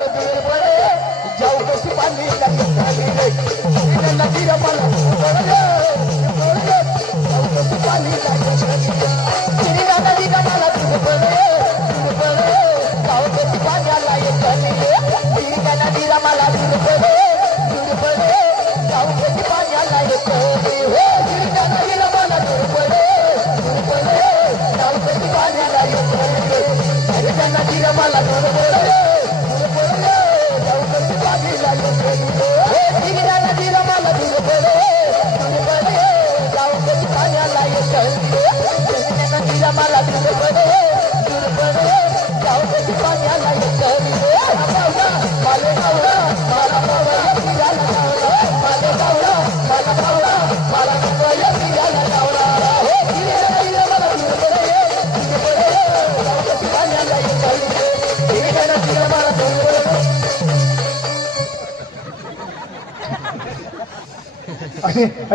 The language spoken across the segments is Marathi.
जाऊ कशी पाणी नदी रमाला जाऊ कशी पाणी नदी रमाला जाऊ कशी पाण्याला नदी रमाला जाऊ कशी पाण्याला नदी रमाला जाऊ कशी पाण्याला नदी रमाला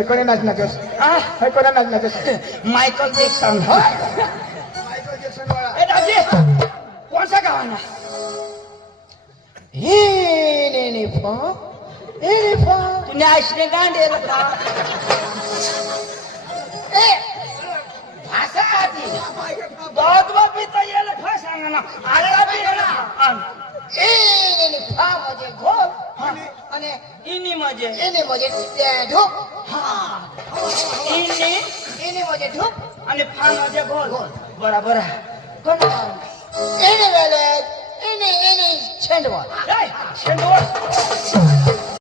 कोणी नाचण्याचं कोणा नाचण्याचं मायकल जॅक्सन मायकल जॅक्सन वाला ए दाजी कोणसा गावाना तुम्ही ऐकले गांडे का ए भाषा आधी बहुत बाबीचा येला भाषा ना आला बी ना म्हणजे घोल आणि इनी म्हणजे एने म्हणजे ढोक इनी म्हणजे ढोक आणि फा म्हणजे गोल बरोबर एने वेळेत एने छेंडवा शेंडवळ